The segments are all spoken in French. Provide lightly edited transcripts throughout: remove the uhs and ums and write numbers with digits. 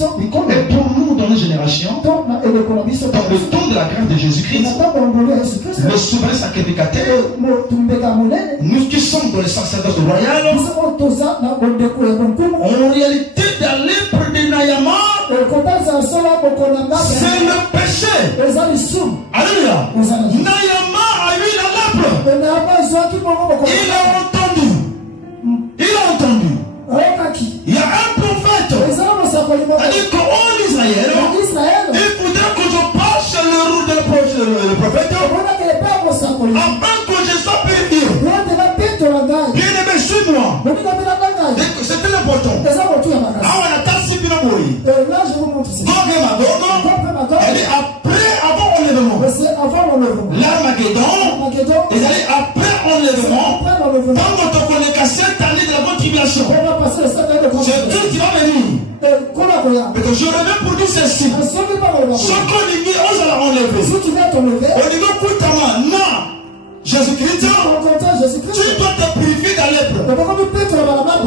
Et pour nous, dans nos générations, dans le temps de la grâce de Jésus-Christ, le souverain sacrificateur, nous qui sommes dans le sacerdoce royal, en réalité, dans l'épre de Nayama, c'est le péché. Alléluia. Nayama a eu la lèpre. Il a entendu. Il y a un prophète. C'est-à-dire qu'en Israël, il faudrait que je passe le roue de le prophète afin que je sois purifié. Bien-aimé, suis-moi. C'est très important. Là, je vous montre ça. Elle est après, avant enlèvement. L'Armageddon, ils allaient après enlèvement. Dans votre connexion, année de la bonne tribulation. C'est Dieu qui va venir. Et que je reviens pour dire ceci. Ce qu'on dit, on va enlever. On dit, écoute-moi, non. Jésus-Christ, tu dois te purifier dans l'épre.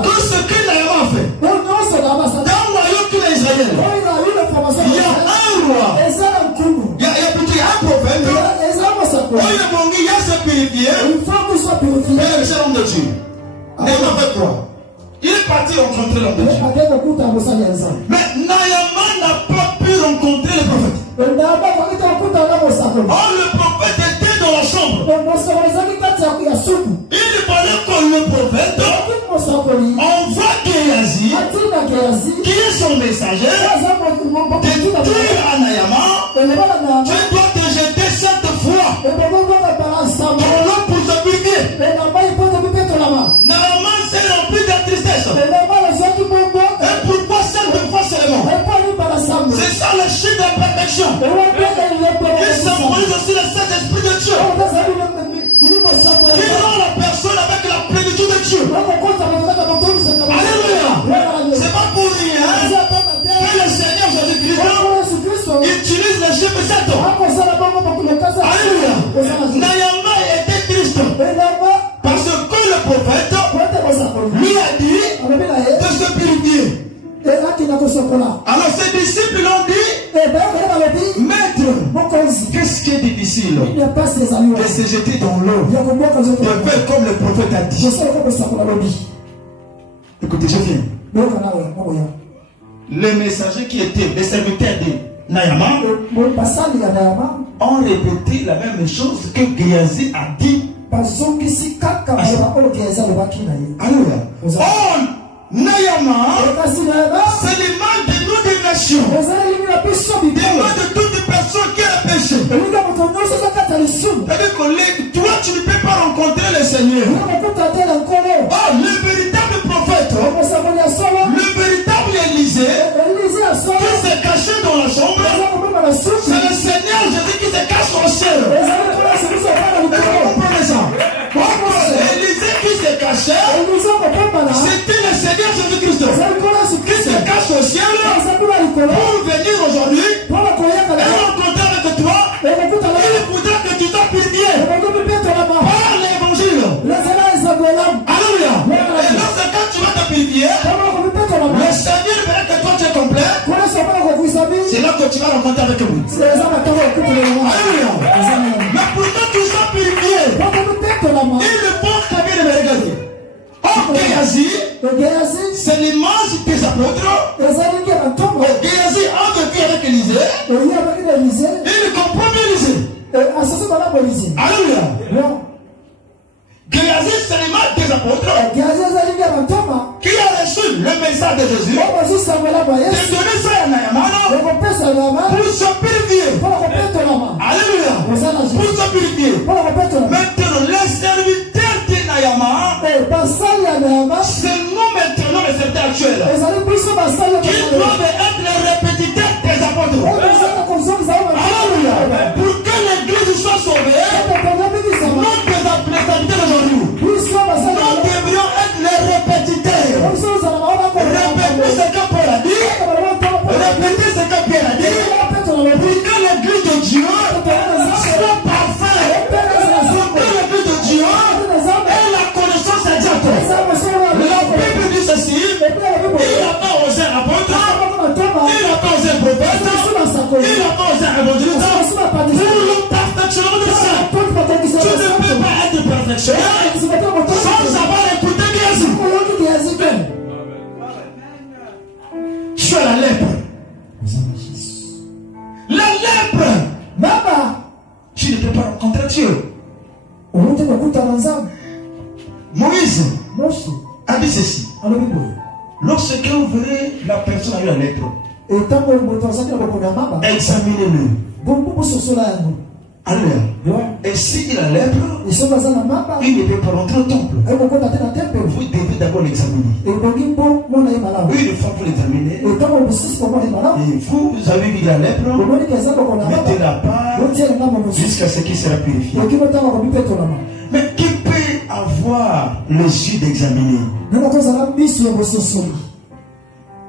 Que ce que Nayama a fait. Dans le royaume de l'Israël, il y a un roi. Il y a plutôt un prophète. Il y a se purifier. Mais le seul homme de Dieu. Nayama fait quoi? Il est parti rencontrer l'homme de Dieu. Mais Nayama n'a pas pu rencontrer le prophète. Oh, le prophète était dans la chambre. Il fallait que le prophète envoie Géasi, qui est son messager, de dire à Nayama, tu dois te jeter 7 fois dans l'eau pour te purifier. Nayama s'est rempli de tristesse. Et pourquoi 7 fois seulement? C'est ça le chiffre de la perfection. Il symbolise aussi le Saint-Esprit de Dieu. Qui rend la personne avec la plénitude de Dieu. Alléluia. C'est pas pour rien que le Seigneur Jésus-Christ utilise le chiffre 7. Alléluia. Nayama était triste. Parce que le prophète lui a dit de se purifier. Alors ses disciples l'ont dit, Maître, qu'est-ce qui est difficile? De se jeter dans l'eau, de faire comme le prophète a dit. Écoutez, je viens. Les messagers qui étaient les serviteurs de Nayama ont répété la même chose que Géasi a dit. Alléluia. Nayama, c'est l'image de nous des nations. L'image de toutes les personnes qui ont péché. C'est-à-dire que toi, tu ne peux pas rencontrer le Seigneur. Oh, le véritable prophète, le véritable Élisée, qui s'est caché dans la chambre, c'est le Seigneur Jésus qui se cache au ciel. Vous comprenez ça? Élisée qui se cachait, c'était le Seigneur Jésus-Christ qui se cache au ciel pour venir aujourd'hui et rencontrer avec toi. Il faudra que tu sois purifié par l'évangile. Alléluia. Et lorsque tu vas te purifier, le Seigneur verra que toi tu es complet. C'est là que tu vas rencontrer avec lui. Alléluia. Mais pour que tu sois purifié, il ne faut qu'à bien me regarder. Oh, Géasi, c'est l'image des apôtres. Géasi a vécu avec Élisée. Il comprend bien Élisée. Alléluia. Géasi, c'est l'image des apôtres qui a reçu le message de Jésus. De donner ça à Nayama pour se purifier. Alléluia. Pour se purifier. Maintenant, les serviteurs de Nayama, c'est nous maintenant les serviteurs actuels qui doivent être les répétiteurs des apôtres. Alléluia. Pour que l'église soit sauvée, nous d'aujourd'hui, nous devrions être les répétiteurs. Répétez ce que Paul a dit, répétez ce que Pierre a dit, pour Moïse a dit ceci. Lorsque vous verrez la personne a eu la lèpre, examinez-le. Alléluia. Et s'il a la lèpre, il ne peut pas rentrer au temple. Vous devez d'abord l'examiner. Une fois pour l'examiner, et vous avez vu la lèpre, mettez-la part jusqu'à ce qu'il sera purifié. Mais qui peut avoir le yeux d'examiner?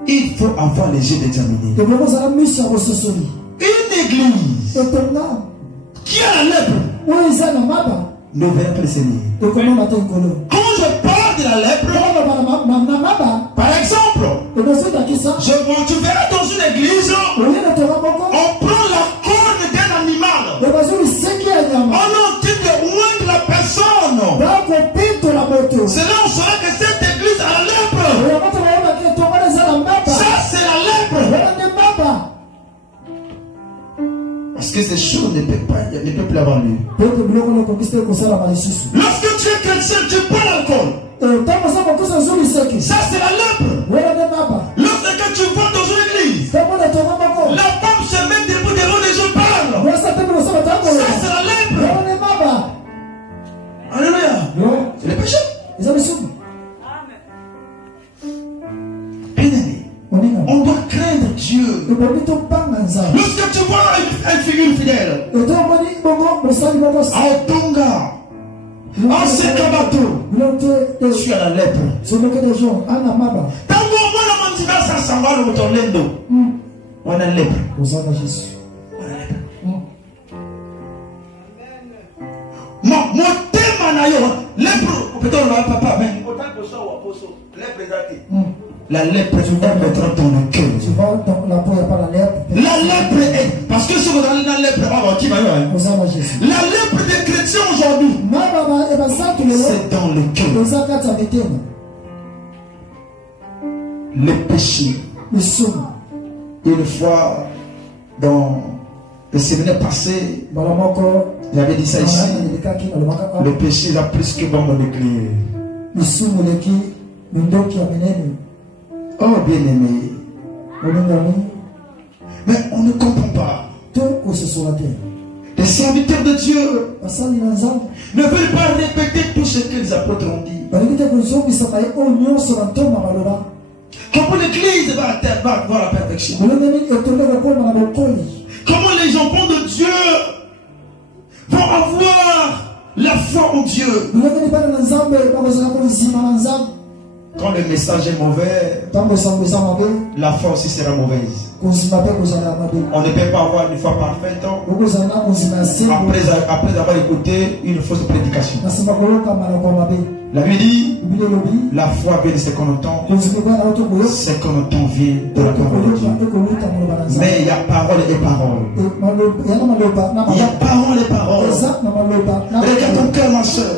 Il faut avoir les yeux d'examiner. Une église qui a la lèpre ne verra pas le Seigneur. Quand je parle de la lèpre, par exemple, tu verras dans une église, on prend la corne d'un animal. On entend de oindre la personne. C'est là on saura que cette église a la lèpre. Ça c'est la lèpre. Parce que ces choses ne peuvent plus avoir lieu. Lorsque tu es chrétien, tu prends l'alcool. Ça c'est la lèpre. Lorsque tu vas dans une église, la femme se met debout devant les gens parlent. Ça c'est la lèpre. Alléluia. C'est le péché. Bien-aimé, on doit craindre Dieu. Lorsque tu vois une figure fidèle, Aotonga, Ansekabato, tu as la lèpre. On a lèpre. Mon thème na yo lèpre peut-être on va papa mais autant que ça ou aposo lèpre exacté. La lèpre tu vas mettre dans le cœur. Tu vas dans la peau, il n'y a pas la lèpre. La lèpre est parce que si vous allez dans la lèpre, qui va y avoir? La lèpre des chrétiens aujourd'hui, c'est dans le cœur. Le péché. Une fois dans le séminaire passé, j'avais dit ça ici. Le péché est plus que bon nucléaire. Oh bien-aimé. Mais on ne comprend pas. Les serviteurs de Dieu ne veulent pas répéter tout ce que les apôtres ont dit. Comment l'église va voir la perfection? Comment les enfants de Dieu vont avoir la foi en Dieu? Quand le message est mauvais, la foi aussi sera mauvaise. On ne peut pas avoir une foi parfaite après avoir écouté une fausse prédication. La Bible dit, la foi vient de ce qu'on entend. Ce qu'on entend vient de la parole de Dieu. Mais il y a parole et parole. Il y a parole et parole. Regarde ton cœur, ma soeur.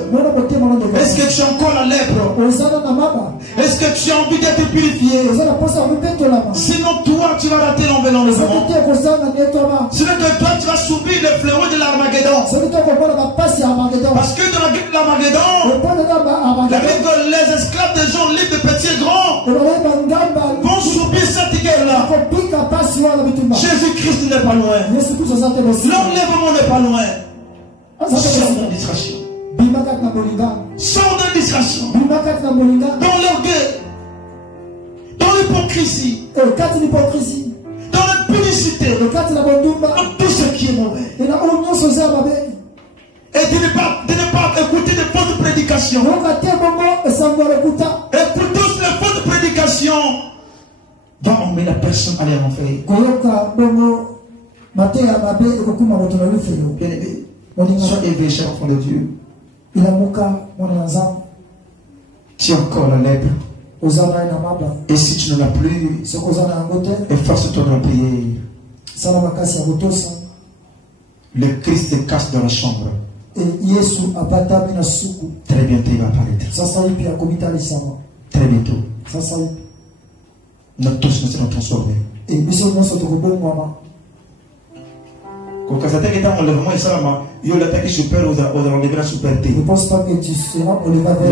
Est-ce que tu as encore la lèpre? Est-ce que tu as envie d'être purifié? Sinon toi tu vas rater l'enveloppement. Sinon que toi tu vas subir le fléau de l'Armageddon. Parce que dans la guerre de l'Armageddon, la Bible dit que les esclaves des gens libres de petits et grands vont subir cette guerre-là. Jésus-Christ n'est pas loin. L'enlèvement n'est pas loin. Sors de distraction. Sors de distraction. Dans l'orgueil, dans l'hypocrisie, dans la publicité, dans tout ce qui est mauvais. Et de ne pas écouter de fausses prédications. Écouter les fausses prédications va emmener la personne à aller en enfer. Bien-aimé, sois éveillé, cher enfant de Dieu. Tu as encore la lèpre. Et si tu n'en as plus, efforce-toi de prier. Le Christ se cache dans la chambre. Très bientôt il va apparaître. Très bientôt. Nous tous nous serons transformés. Je ne pense pas que tu seras élevé avec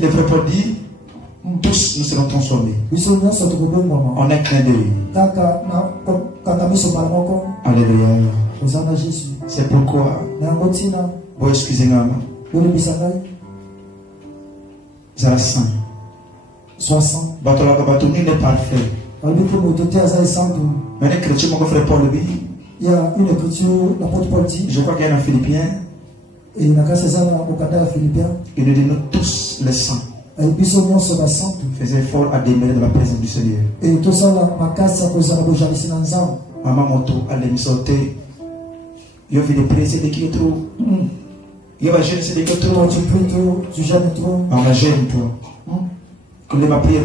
les frères dit, tous nous serons transformés en un clin d'œil. Alléluia. C'est pourquoi, excusez-moi, c'est saint. Sois saint. Nul n'est parfait. Mais les chrétiens, mon frère Paul, il y a une écriture, l'apôtre Paul dit. Je crois qu'il y a un Philippiens. Et il y a un Philippiens. Il nous dit nous tous les saints. Faisez effort à demeurer dans la présence du Seigneur. Et tout ça, ma casse, Maman moto, allez me sauter. Il y a des prières, c'est qui est trop. Il y a des jeûnes, c'est qui est trop. Tu pries trop, tu jeûnes trop. On va jeûner toi. Que les ma prière,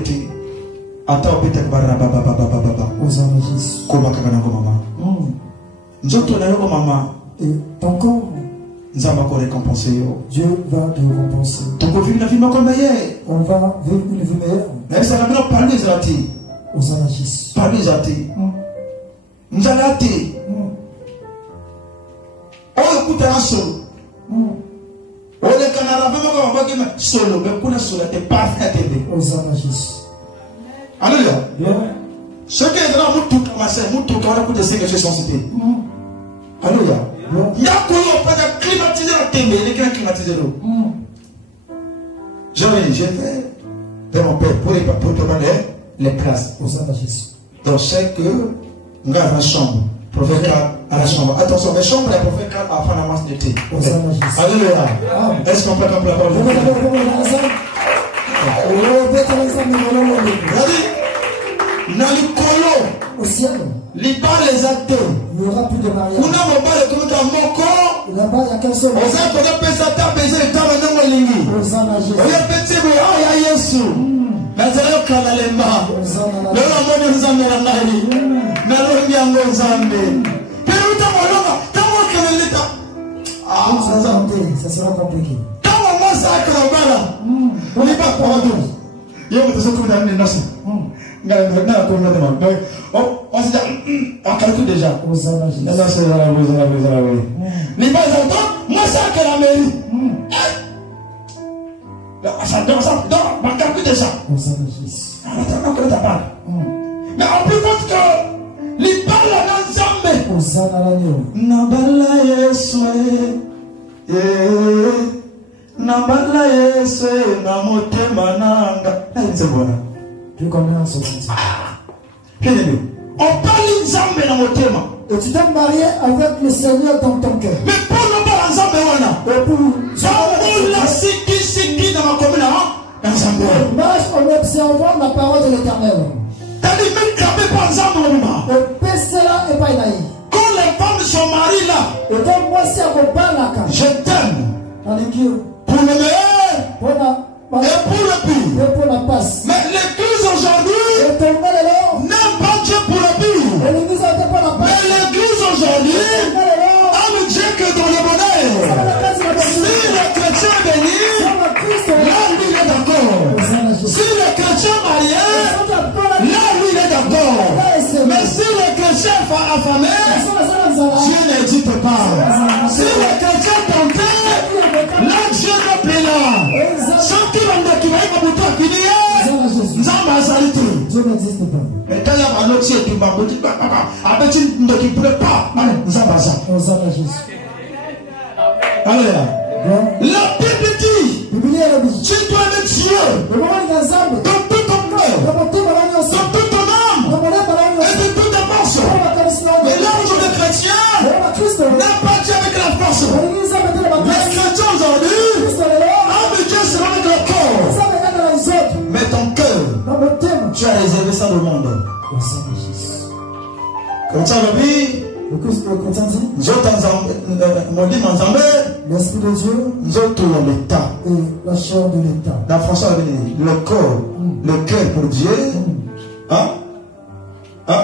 attends, peut-être baba. Comment kakana ko maman. Njoto na yoko maman. Et ton corps. Dieu va te récompenser. On va vivre une vie meilleure. Mais ça va nous parler de la vie. Parler de la vie. Nous allons la vie. On écoute un solo. On est canara, on va solo. Mais pour le solo, tu n'es pas fait à t'aider. Alléluia. Ce qui est là, nous tout commencer, nous tout on a pour des que je suis cité. Alléluia. Il y a quoi on peut climatiser la télé, il est climatisé l'eau. Je vais vers mon père pour préparer les places. Donc c'est que nous avons la chambre. Prophète à la chambre. Attention, les chambres, les prophètes à la fin de la masse d'été. Alléluia. Est-ce qu'on peut comprendre la parole de Dieu? Dans le colo, au ciel, les athées. Il n'y aura plus de mariage. Là-bas, il n'y a qu'un seul. On s'est baiser le temps maintenant, on est petit, mais c'est là qu'on a les mains. Le monde nous a mis la marie. Mais l'on y a nos amis. Mais où t'as mon nom? T'as mon que l'état. Ça sera compliqué. T'as mon massacre en bas là. On n'est pas pour tout. Il y a un peu de ce qu'on a amené dans ça. On se dit, on calcule déjà. Les bas entendent, moi ça que la mairie. Ça donne, on calcule déjà. Mais en plus compte que les balles dans Zambé. Nabala Yesu, Namotema Nanga. C'est bon. Tu connais un secret. On parle d'Zambé dans mon thème. Et tu t'es marié avec le Seigneur dans ton cœur. Mais pour nous parler d'Zambé, et pour la siki dans ma commune, marche en observant la parole de l'Éternel. C'est-à-dire, même quand pas Zambé, et paie-cela et pas inaï. Quand les femmes sont mariées là, et donc moi si à je t'aime. Pour le meilleur. Pour la et pour le pire. Et pour la passe. Mais l'église aujourd'hui n'aime pas Dieu pour le pire. Et l'église n'a pas la passe. Mais l'église aujourd'hui aime Dieu que dans le bonheur. Si le chrétien est béni, là lui il est d'accord. Si le chrétien est marié, là lui il est d'accord. Mais si le chrétien est affamé, Dieu n'hésite pas. Si le chrétien est tenté, là Dieu n'est plus là. Dieu n'existe pas. Mais quand il y a un autre qui m'a dit, avec une qui ne peut pas, Alléluia. La Bible dit, tu dois aimer Dieu de tout ton cœur, de toute ton âme et de toute ta force. Et là où le chrétien n'a pas Dieu avec la force. Les chrétiens aujourd'hui aiment Dieu seulement avec le corps. Mais ton cœur, tu as réservé ça au monde. Comme ça, l'esprit de Dieu et la chair de l'État. Dans François, le corps, le cœur pour Dieu,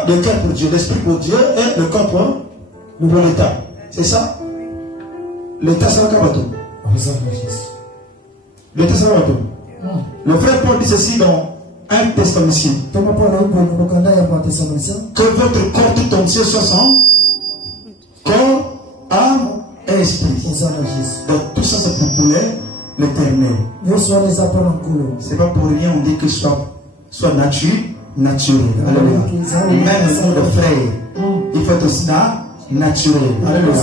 le cœur pour Dieu, l'esprit pour Dieu et le corps pour l'État. C'est ça? L'État, c'est un cabato. L'État, c'est un cabato. Le frère Paul dit ceci dans 1 Thessaloniciens. Que votre corps tout entier soit corps, âme et esprit. Donc tout ça c'est pour l'éternel. C'est pas pour rien on dit que soit naturel. Alléluia. Même le nom de frère, il faut être aussi naturel. Alléluia.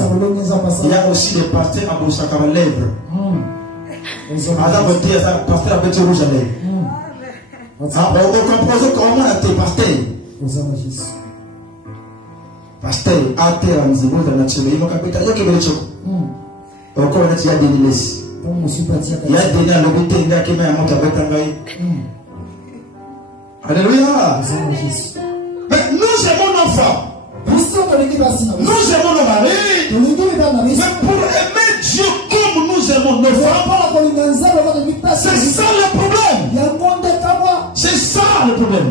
Il y a aussi des pasteurs à Boussaka à lèvres. Adam veut dire, pasteur a petit rouge à lèvres. On compose comment tes pasteurs. Pasteur, à terre, à miséricorde, à naturel. Il m'a capté, il y a quelque chose. Encore il y a des niveaux. Il y a des niveaux à l'obité, il y a qui m'a monté avec un gars. Alléluia. Mais nous aimons nos femmes. Nous aimons nos maris. Mais pour aimer Dieu comme nous aimons nos femmes, c'est ça le problème. C'est ça le problème.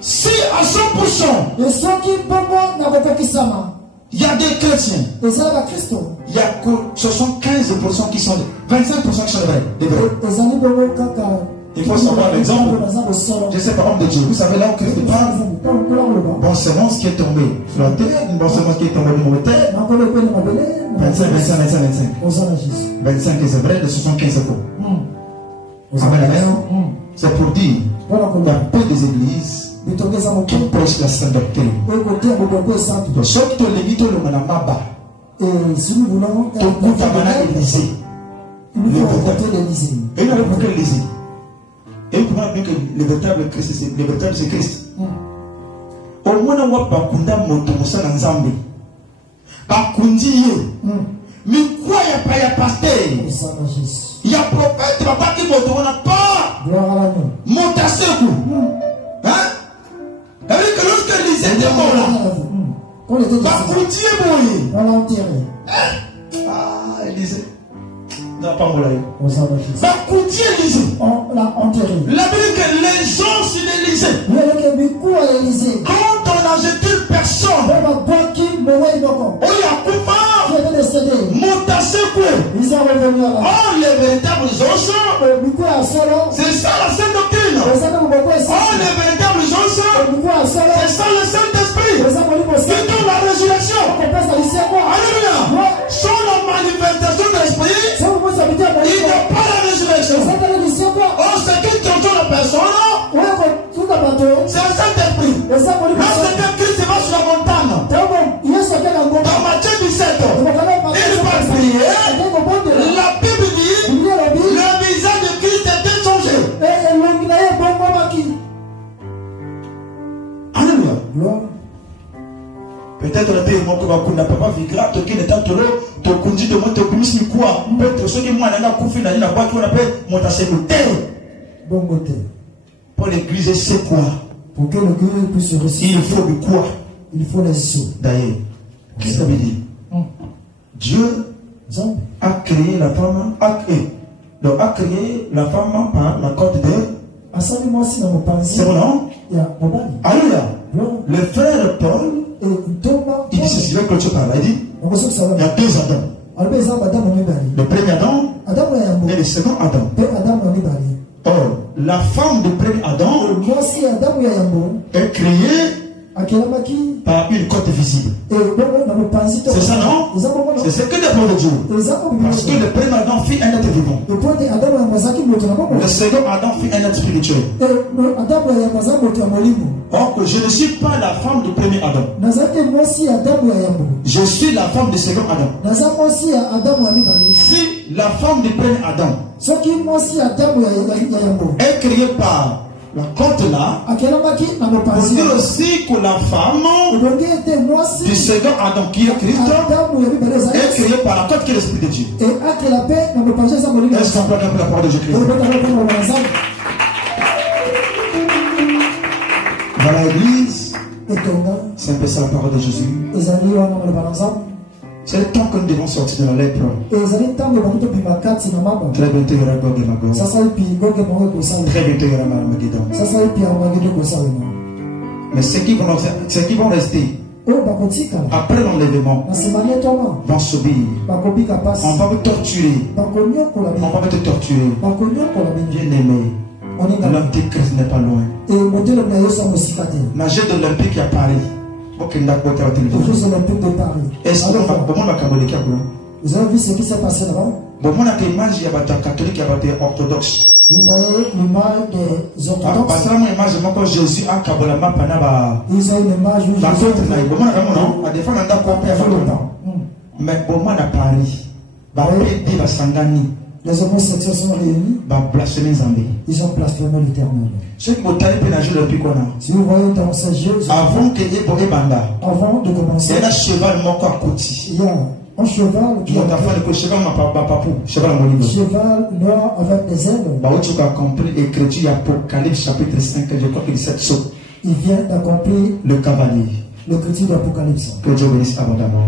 Si à 100%, il y a des chrétiens, il y a que 75% qui sont 25% qui sont des vrais. Il faut savoir l'exemple. Je sais par exemple de Dieu. Vous savez là où Christ parle, bon semence qui est tombée sur la terre, une bonne semence qui est tombée sur la terre. 25, 25 c'est vrai, de 75 c'est faux. Amen, amen. C'est pour dire, il y a peu des églises qui prêchent la sainte doctrine. Donc, ceux qui te limitent le manamaba, tu goûtes à mana Élysée. Et il y a beaucoup d'Élysée. Et vous comprenez bien que le véritable c'est Christ. Au moins, on va pas kunda moto musa na nzambe. Pas kundi ye. Mais quoi y a pas y a pasteur. Il y a prophète, il va pas qui moto on n'a pas. Montaseku. Hein? Avec que lorsque Élisée était mort là. Pas kundi ye boye. On l'a enterré. Ah, Élisée. Non, pas moi là. On l'a enterré. La Bible que les gens sur l'Élysée. Quand on a jeté une personne. On y a coupé. Ils sont revenus là. Oh, les véritables gens. C'est ça la sainte doctrine. Oh, les véritables gens. C'est ça le Saint-Esprit. C'est dans la résurrection. Alléluia. Sans la manifestation de l'Esprit. Il n'y a pas la résurrection. Oh, c'est qui qui entend la personne? C'est le Saint-Esprit. Lorsque Christ va sur la montagne, dans Matthieu 17, il va prier. La Bible dit le visage de Christ était changé. Alléluia. Peut-être le pays n'a pas vu grave, qui n'est pas trop, tu conduis de moi, tu conduis quoi? Peut-être ceux qui m'ont dit qu'on a bon côté. Pour l'église, c'est quoi? Pour que l'église puisse se réciter. Il faut du quoi? Il faut les sous. D'ailleurs, qu'est-ce que ça veut dire? Dieu a créé la femme, a créé la femme par la corde de. C'est bon, non? Alléluia. Le frère Paul, il dit ceci, il dit, il y a deux Adams. Le premier Adam et le second Adam. Or, la femme du premier Adam est créée par une côte visible. C'est ça, non? C'est ce que dépend de Dieu. Parce que le premier Adam fit un être vivant. Le second Adam fit un être spirituel. Or, je ne suis pas la femme du premier Adam. Je suis la femme du second Adam. Si la femme du premier Adam est créée par la côte là, pour dire aussi que la femme du second Adam qui est Christ est créée par la côte qui est l'Esprit de Dieu. Est-ce qu'on peut appeler la parole de Jésus-Christ? Dans l'église, c'est un peu ça la parole de Jésus. C'est le temps que nous devons sortir de la lèpre. Très bientôt il y aura Gog et Magog. Très bientôt il y aura Armageddon. Mais ceux qui vont rester après l'enlèvement vont subir. On va me torturer. On va me torturer. Bien aimé, l'Antéchrist n'est pas loin. Nagé de l'Olympique à Paris. Toujours sur le peuple de Paris. Est-ce que vous avez vu ce qui s'est passé là-bas? Vous voyez l'image des orthodoxes. Ils ont une image où les homosexuels sont réunis. Ils ont blasphémé l'Éternel. Si vous voyez dans ces jeux, avant de commencer, il y a un cheval qui cheval noir avec des ailes. Il vient d'accomplir le cavalier. L'écriture d'Apocalypse. Que Dieu bénisse abondamment.